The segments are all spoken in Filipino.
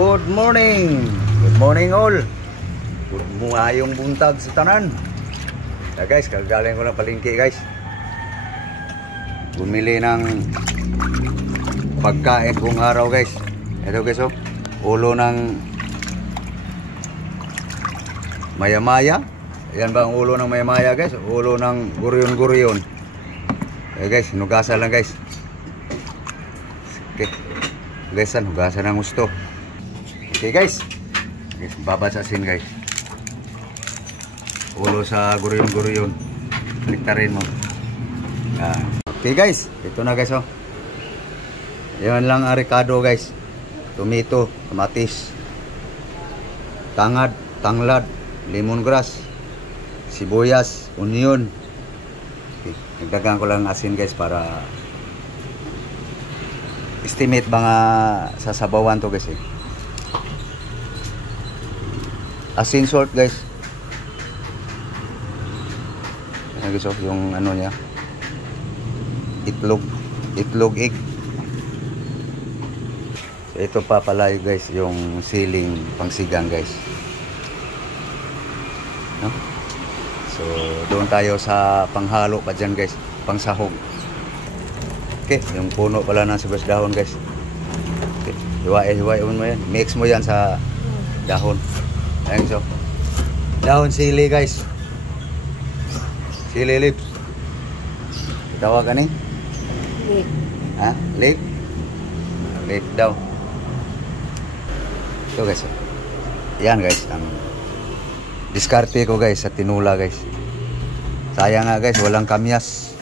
Good morning! Good morning all! Good ayong buntag sa tanan. Guys, kagaling ko ng palengke guys. Bumili ng pagkain kong araw guys. Ito guys oh, ulo ng maya-maya. Yan ba ang ulo ng maya-maya guys? Ulo ng guryon-guryon. Guys, hugasan lang guys. Okay. Hugasan ng gusto. Okay guys. Babad sa asin guys. Ulo sa guryon-guryon. Liktarin mo. Okay guys, ito na guys oh. Yan lang ang ricado guys. Tomato, kamatis, tangad, tanglad, lemongrass, sibuyas, onion. Okay. Nagdagan ko lang asin guys para estimate mga sasabawan to guys eh. Asin salt guys. Ayan guys oh, yung ano niya. Itlog egg. So, ito pa pala guys yung siling pangsigang guys. No? So doon tayo sa panghalo pa dyan guys, pangsahog. Okay, yung puno pala ng sibuyas dahon guys. Okay, hiwa-hiwain mo yan. Mix mo yan sa dahon. Ayan so. Dahon sili guys. Sili leaves. Tawag ka ni? Leaf. Ha? Leaf? Leaf daw. Ito guys. Yan guys. Ang diskarte ko guys sa tinula guys. Sayang nga guys, walang kamyas.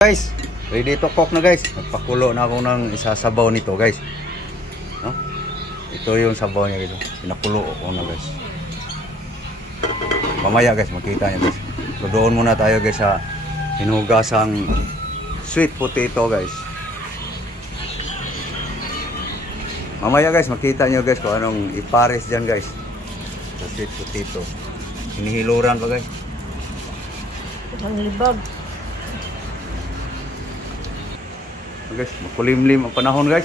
Guys, ready to cook na guys. Nagpakulo na ako ng isasabaw nito guys. No? Ito yung sabaw niya guys. Pinakulo ko na guys. Mamaya guys, makita niyo guys. So doon muna tayo guys sa hinugasang sweet potato guys. Mamaya guys, makita niyo guys kung anong ipares dyan guys. So sweet potato. Hinihiluran pa guys. Ang libag. Guys, makulimlim ang panahon guys.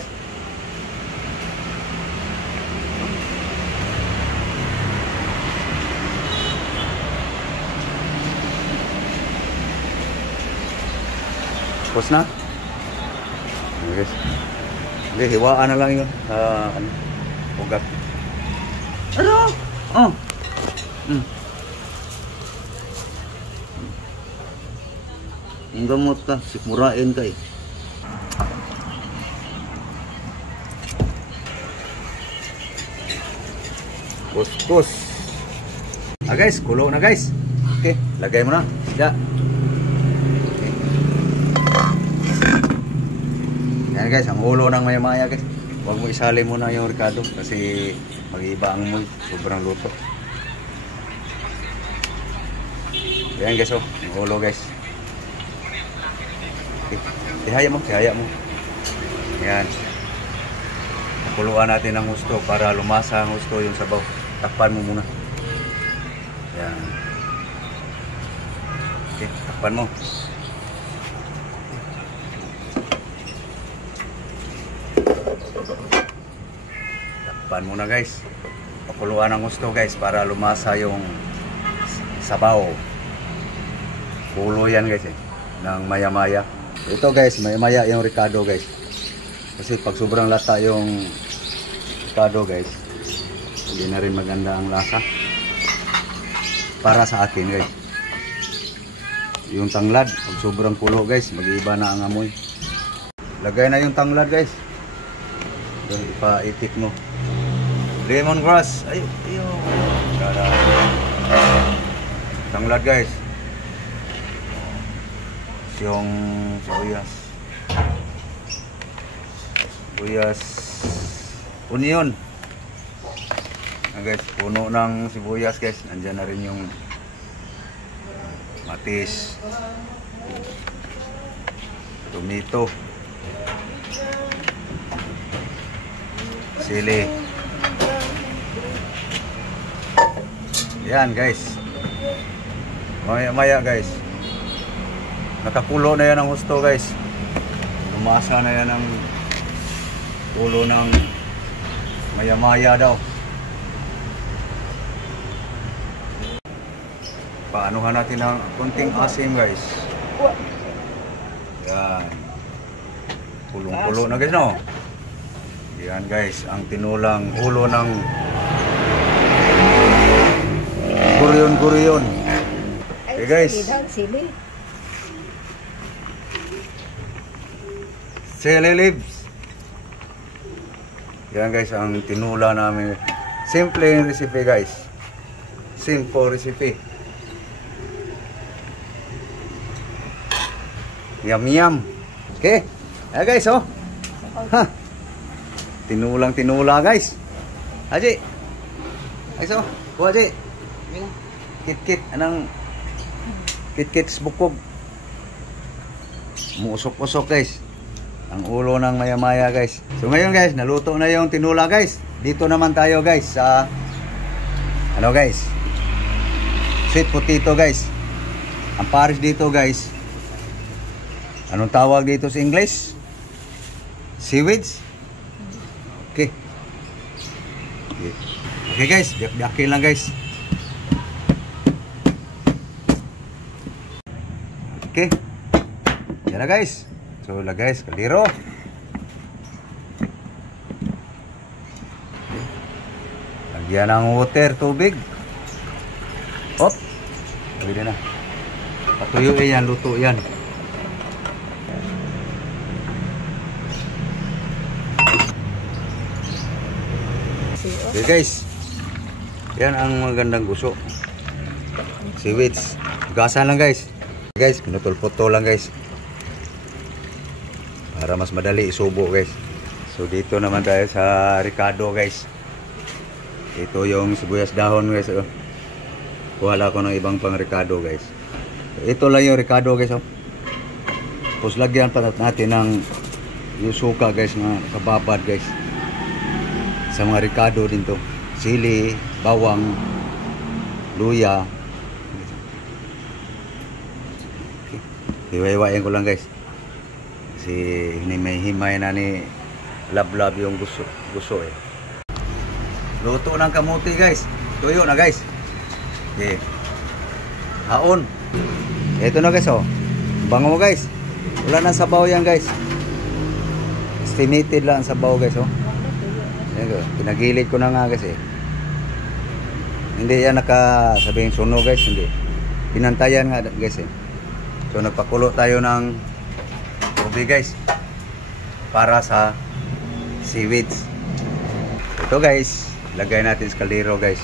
Tapos na. Guys. Hindi, hiwaan na lang yun. Ano? Ugat. Ano? Oh. Ang gamot ka, sikmurain ka eh. Kuskus. Guys, kulo na guys. Okay, lagay mo na. Ya. Yan guys, ang ulo ng maya-maya guys. Huwag mo isali muna yung ricado kasi mag-iba ang moy. Sobrang luto. Yan guys oh, ang ulo guys. Okay. Tihaya mo. Yan. Pakuluan natin ng gusto para lumasa ang gusto yung sabaw. Takpan mo muna. Yan. Okay, takpan mo. Takpan muna guys. Pakuluan ng gusto guys para lumasa yung sabaw. Pulo yan guys eh, ng maya-maya. Ito guys, maya-maya yung ricado guys. Kasi pag sobrang lata yung ricado guys, hindi na rin maganda ang lasa. Para sa akin guys. Yung tanglad, pag sobrang pulo guys, mag-iba na ang amoy. Lagay na yung tanglad guys. Ipa-itik mo. Lemongrass. Ayun. Tanglad guys. Yung sibuyas, onion. Guys, puno ng sibuyas guys. Nandiyan na rin yung matis, tomato, sili. Yan guys. Maya-maya guys. Nakakulo na yan ang gusto guys. Lumasa na yan ang ulo ng maya-maya daw. Paanuhan natin ng konting asim guys. Yan. Pulong-pulo na guys, no? Yan guys, ang tinulang ulo ng gurion-gurion. Okay guys. Sili leaves. Yan guys, ang tinula namin. Simple yung recipe guys. Simple recipe. Yum yum. Okay. Ayan guys, oh. Ha. Tinulang tinula guys. Haji. Guys, oh. Kuha Haji. Kit-kit. Anong kit-kit bukog. Muusok-usok guys. Ang ulo ng maya-maya guys. So ngayon guys, naluto na yung tinula guys. Dito naman tayo guys sa ano guys, sweet potato guys. Ang pares dito guys, anong tawag dito sa English? Seaweeds? Okay. Okay guys, biyak-biyakin lang guys. Okay. Yan na guys. So lagay sa kaliro. Lagyan ng water, tubig. Hop. Pwede na. Patuyuin yan, luto yan. Okay guys. Yan ang magandang guso. Seaweeds. Gasan lang guys. Guys, pinutol-putol lang guys. Para mas madali isubo guys. So dito naman tayo sa ricado guys. Ito yung sibuyas dahon guys. Oh. Kuhala ko ng ibang pang ricado guys. Ito lang yung ricado guys. Oh. Tapos lagyan pa natin ng yung suka guys na kababad guys. Sa mga ricado din to. Sili, bawang, luya. Okay. Hiwa-hiwain ko lang guys. Kasi may himay na ni lablab yung guso eh. Luto ng kamuti guys. Tuyo na guys. Okay. Haon. Ito na guys oh. Bango guys. Wala nang sabaw yan guys. Estimated lang ang sabaw guys oh. Pinagilid ko na nga guys eh. Hindi yan nakasabing sunog guys. Hindi. Pinantayan nga guys eh. So nagpakulo tayo ng tubig guys para sa seaweeds. Ito guys, lagay natin sa kaldero guys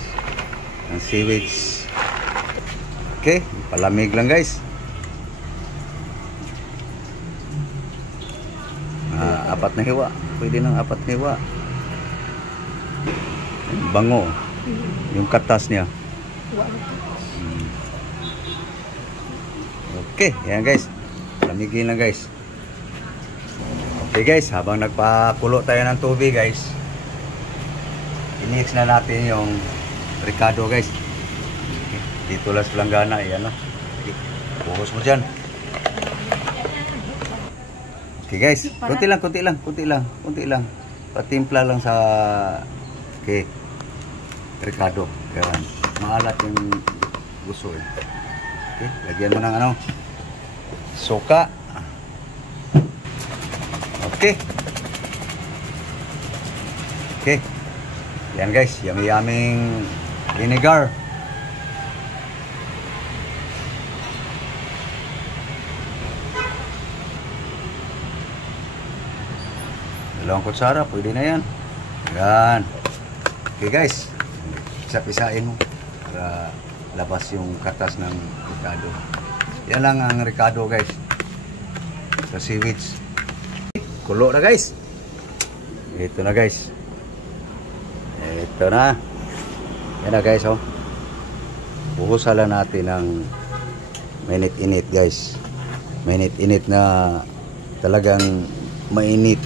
ng seaweeds. Okay, palamig lang guys. Apat na hiwa, pwede ng apat na hiwa. Bango yung katas niya. Okay, yan guys, palamigin lang guys. Okay guys, habang nagpakulo tayo ng tubig guys, i-mix na natin yung ricado guys. Okay. Dito lang sa planggana, ayan o. Okay. Buhos mo dyan. Okay guys, kunti lang. Patimpla lang sa okay, ricado. Ayan. Maalat yung gusto eh. Okay, lagyan mo ng ano, suka. Okay. Okay. Yan guys, yummy-yuming vinegar. Dalawang kutsara, pwede na yan. Yan. Okay guys, isa-isain mo para labas yung katas ng ricado. Yan lang ang ricado guys. Sa seaweeds. Kulo na guys. Ito na guys. Ito na. Yan na guys oh. Buhusan lang natin ng mainit-init guys. Mainit-init na talagang mainit.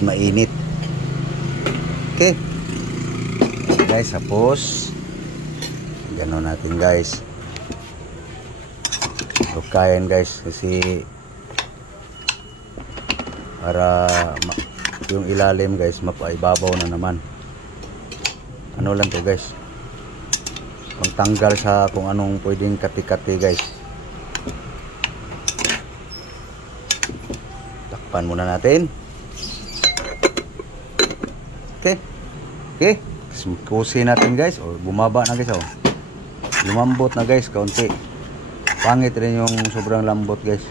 Okay. Guys, tapos gano'n natin guys. Lukayin guys kasi para yung ilalim guys mapaibabaw na naman. ano lang to guys, pangtanggal sa kung anong pwedeng kati-kati guys. Takpan muna natin. Okay. Okay. Kusin natin guys. O, bumaba na guys. O. Lumambot na guys. Kaunti. Pangit rin yung sobrang lambot guys.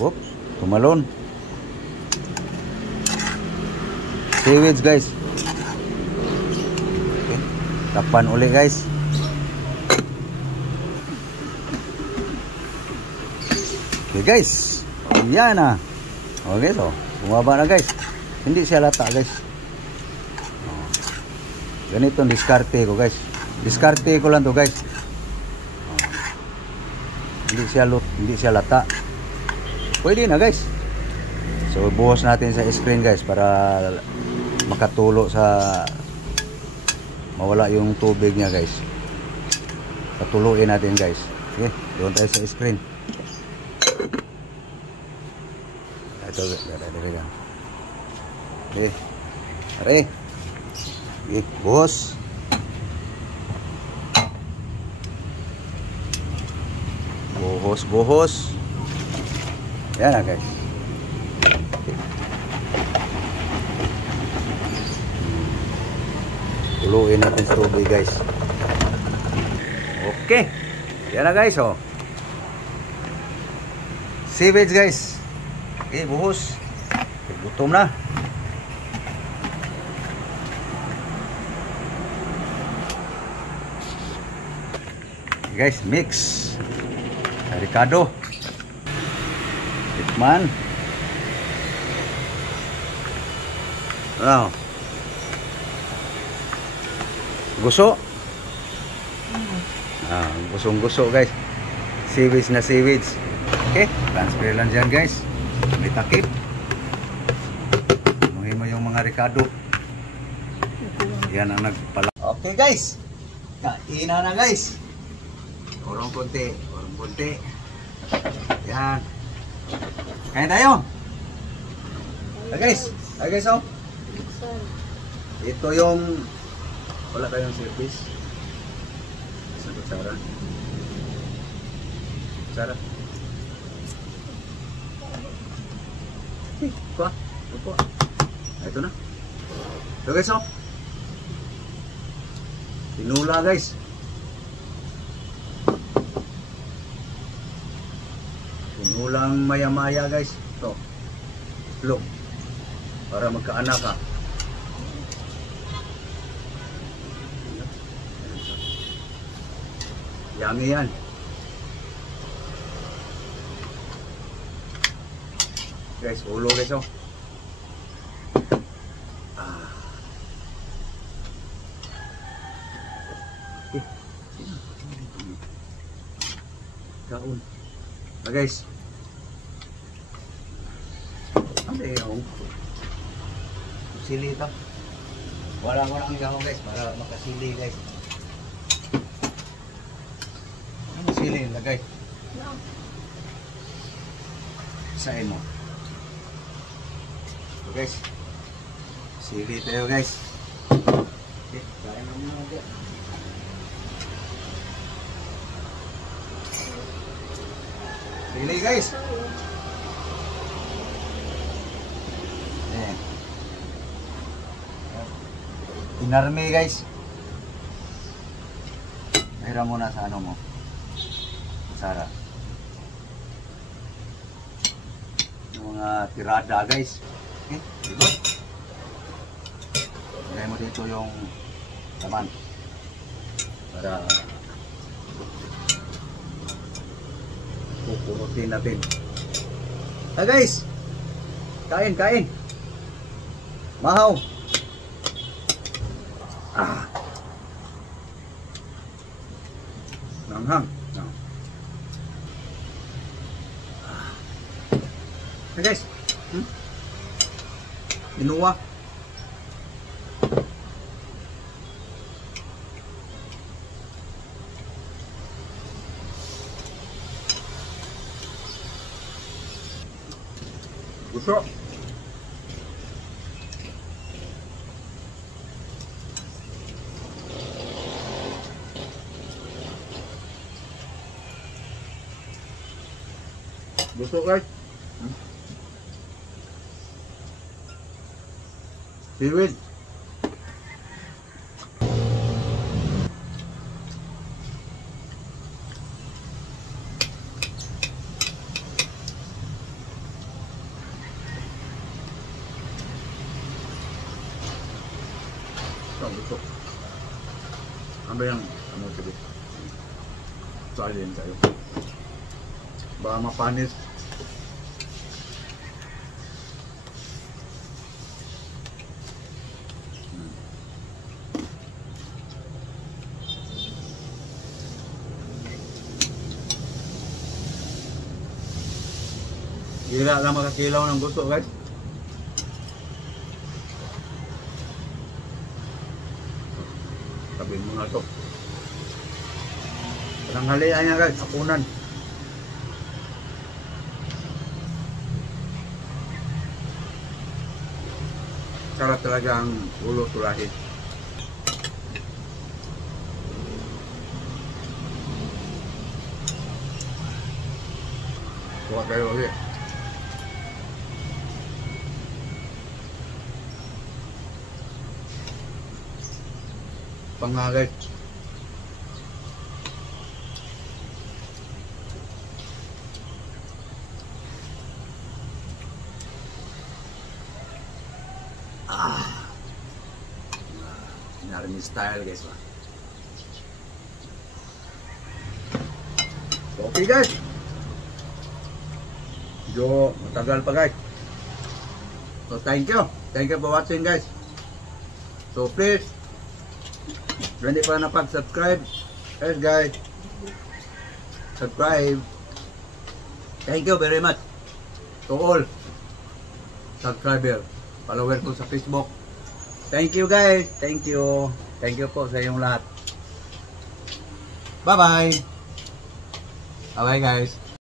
Oops. Tumalon. Seaweeds guys. Okay. Takpan uli guys. Okay guys. O, yan na. Okay so. Bumaba na guys. Hindi siya lata guys. Ganito diskarte ko guys. Diskarte ko lang to guys. Hindi siya lata. Pwede na guys. So buhos natin sa screen guys para makatulo sa mawala yung tubig niya guys. Patuluin natin guys. Okay, doon tayo sa screen. Ito, dali. Okay. Are. Okay, buhos. Buhos. Yan na guys. Okay. Tuluin natin sa tubig guys. Okay. Yan na guys oh. Seaweeds guys. Okay, buhos. Gutom na. Guys, mix. Ricardo. Tikman. Wow. Guso. Gusong-guso guys. Seaweeds na seaweeds. Okay, transfer lang dyan guys. May takip. Muhin mo yung mga Ricardo. Yan ang nagpala. Okay guys. Kainan na guys. Orong konti. Yan. Kain tayo. Guys. Oh. Ito yung wala tayong service. Saan ko Sarah? Kuha. Ito na. Ito guys oh. Tinula guys. Tinulang maya-maya guys. Ito. Itlog. Para magkaanak ka. Yummy yan. Guys, ulo guys oh. Okay. Kaon. Guys. Ano yung sili ito? Walang gahong guys para makasili guys. Ano sili lagay? Isain mo. So guys. Sili tayo guys. Okay, kain na muna guys. Sili guys. Inarme guys. Mahira muna sa ano mo. Sarah. Yung mga tirada guys. Okay, diba? Lagay mo dito yung laman. Para pupunutin natin. Guys. Kain. Mahaw. Nanghang. Hey guys. Inuwa. Gusto. Gusto guys. Seaweed. Ito, gusto. Ano ba yung ano sabi? Salin kayo. Baka mapanis. Hira lang makakilaw ng gusto guys. Sabihin mo na ito. Tanghalian niya guys, hapunan. Sarap talaga ang ulo tulahin. Kuha kayo ulit. Pangalit. Narmi style guys. Okay guys. Jo, matagal pa guys. So thank you. Thank you for watching guys. So please, kung hindi pa napag-subscribe, guys, subscribe. Thank you very much to all subscriber, follower ko sa Facebook. Thank you guys. Thank you. Thank you po sa inyong lahat. Bye-bye. Bye-bye guys.